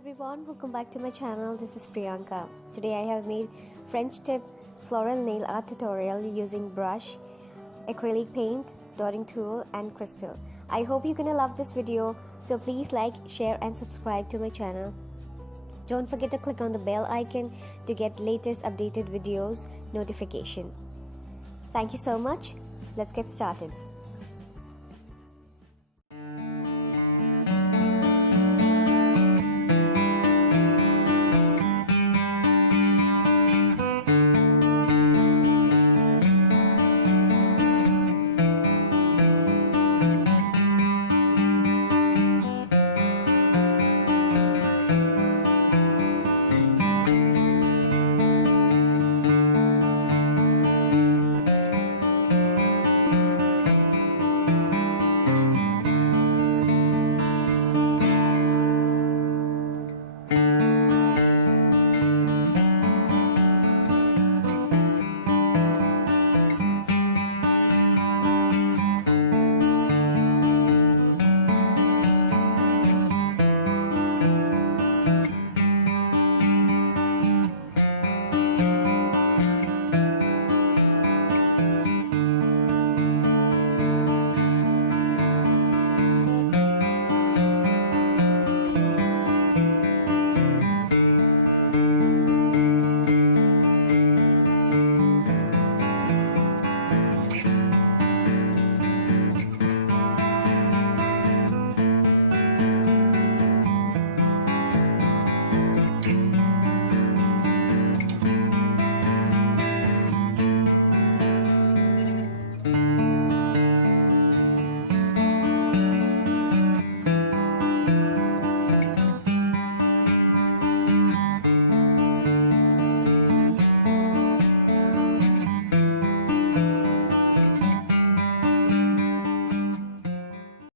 everyone, welcome back to my channel. This is Priyanka. Today I have made French tip floral nail art tutorial using brush, acrylic paint, dotting tool and crystal. I hope you're gonna love this video, so please like, share and subscribe to my channel. Don't forget to click on the bell icon to get latest updated videos notification. Thank you so much. Let's get started.